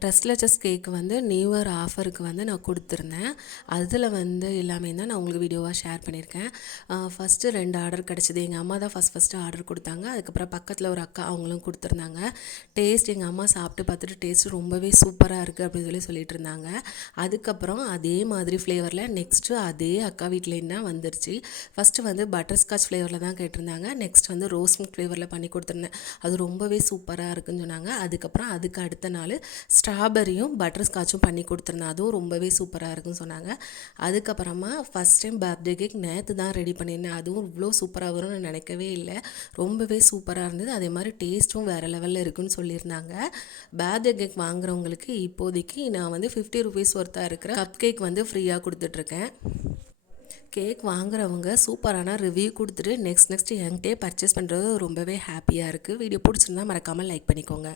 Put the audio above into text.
Trustless cake வந்து new year ஆஃபருக்கு வந்து நான் கொடுத்துருந்தேன். அதில் வந்து எல்லாமே தான் நான் உங்களுக்கு வீடியோவாக ஷேர் பண்ணியிருக்கேன். ஃபஸ்ட்டு 2 ஆர்டர் கிடச்சிது. எங்கள் அம்மா தான் ஃபஸ்ட்டு ஆர்டர் கொடுத்தாங்க. அதுக்கப்புறம் பக்கத்தில் ஒரு அக்கா அவங்களும் கொடுத்துருந்தாங்க. டேஸ்ட் எங்கள் அம்மா சாப்பிட்டு பார்த்துட்டு டேஸ்ட்டு ரொம்பவே சூப்பராக இருக்குது அப்படின்னு சொல்லிட்டு இருந்தாங்க. அதுக்கப்புறம் அதே மாதிரி ஃப்ளேவரில் நெக்ஸ்ட்டு அதே அக்கா வீட்லேருந்து தான் வந்துருச்சு. ஃபஸ்ட்டு வந்து பட்டர்ஸ்காட்ச் ஃப்ளேவரில் தான் கேட்டிருந்தாங்க. நெக்ஸ்ட் வந்து ரோஸ் மில்க் ஃப்ளேவரில் பண்ணி கொடுத்துருந்தேன். அது ரொம்பவே சூப்பராக இருக்குன்னு சொன்னாங்க. அதுக்கப்புறம் அதுக்கு அடுத்த நாள் ஸ்ட்ராபெரியும் பட்டர்ஸ்காட்சும் பண்ணி கொடுத்துருந்தேன். அதுவும் ரொம்பவே சூப்பராக இருக்குன்னு சொன்னாங்க. அதுக்கப்புறமா ஃபஸ்ட் டைம் பர்த்டே கேக் நேற்று தான் ரெடி பண்ணியிருந்தேன். அதுவும் இவ்வளோ சூப்பராக வரும்னு நான் நினைக்கவே இல்லை. ரொம்பவே சூப்பராக இருந்தது. அதே மாதிரி டேஸ்ட்டும் வேறு லெவலில் இருக்குன்னு சொல்லியிருந்தாங்க. பர்த்டே கேக் வாங்குறவங்களுக்கு இப்போதைக்கு நான் வந்து 50 ருபீஸ் ஒர்த்தாக இருக்கிற கப் கேக் வந்து ஃப்ரீயாக கொடுத்துட்ருக்கேன். கேக் வாங்குறவங்க சூப்பரான ரிவ்யூ கொடுத்துட்டு நெக்ஸ்ட் என்கிட்டே பர்ச்சேஸ் பண்ணுறது ரொம்பவே ஹாப்பியாக இருக்குது. வீடியோ பிடிச்சிருந்தா மறக்காமல் லைக் பண்ணிக்கோங்க.